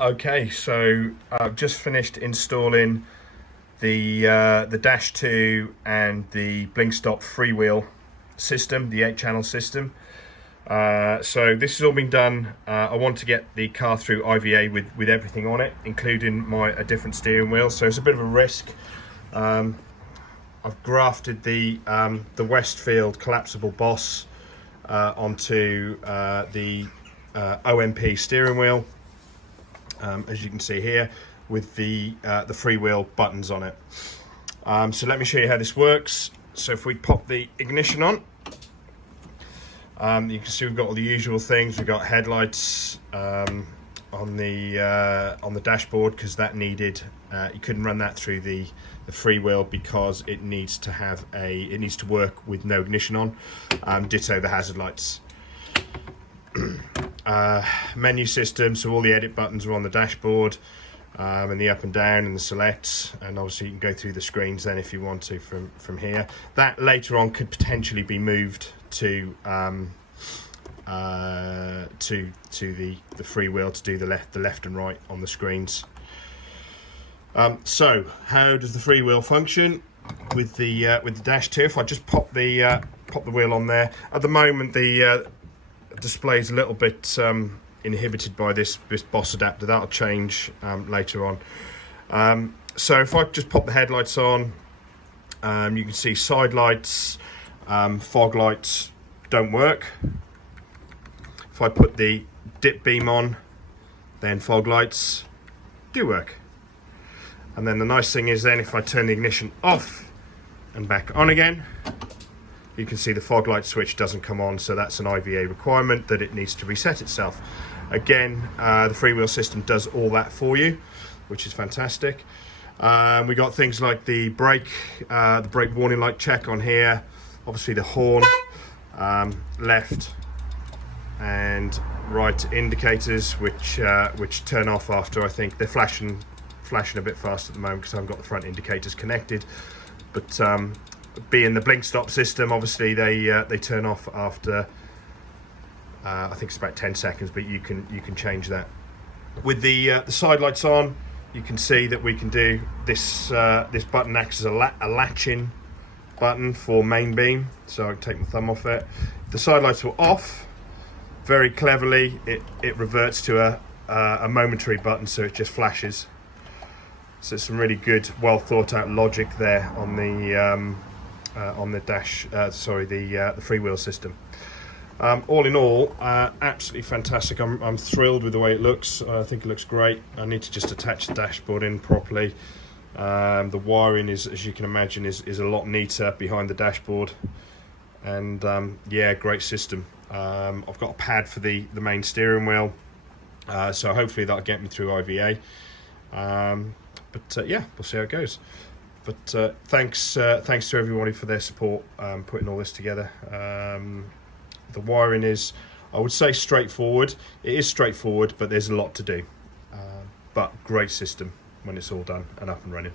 Okay, so I've just finished installing the Dash2 and the Blinkstop Freewheel system, the 8-channel system. So this has all been done. I want to get the car through IVA with everything on it, including a different steering wheel. So it's a bit of a risk. I've grafted the Westfield collapsible boss onto the OMP steering wheel. As you can see here, with the freewheel buttons on it. So let me show you how this works. So if we pop the ignition on, you can see we've got all the usual things. We've got headlights on the dashboard, because that needed you couldn't run that through the freewheel because it needs to work with no ignition on. Ditto the hazard lights. Menu system, so all the edit buttons are on the dashboard, and the up and down and the selects, and obviously you can go through the screens then if you want to from here. That later on could potentially be moved to the freewheel to do the left and right on the screens. So how does the freewheel function with the Dash2? If I just pop the wheel on there, at the moment the display's a little bit inhibited by this boss adapter. That'll change later on. So if I just pop the headlights on, you can see side lights, fog lights don't work. If I put the dip beam on, then fog lights do work. And then the nice thing is, then if I turn the ignition off and back on again, you can see the fog light switch doesn't come on, so that's an IVA requirement that it needs to reset itself. Again, the freewheel system does all that for you, which is fantastic. We got things like the brake warning light check on here, obviously the horn, left and right indicators, which turn off after, I think they're flashing a bit fast at the moment because I haven't got the front indicators connected, but being the Blinkstop system, obviously they turn off after I think it's about 10 seconds, but you can change that. With the side lights on, you can see that we can do this. This button acts as a latching button for main beam, so I can take my thumb off it. If the side lights were off, very cleverly it reverts to a momentary button, so it just flashes. So it's some really good, well thought out logic there on the the freewheel system. All in all, absolutely fantastic. I'm thrilled with the way it looks. I think it looks great. I need to just attach the dashboard in properly. The wiring is, as you can imagine, is a lot neater behind the dashboard, and yeah, great system. I've got a pad for the main steering wheel, so hopefully that'll get me through IVA. But yeah, we'll see how it goes. But thanks to everybody for their support putting all this together. The wiring is, I would say, straightforward. It is straightforward, but there's a lot to do. But great system when it's all done and up and running.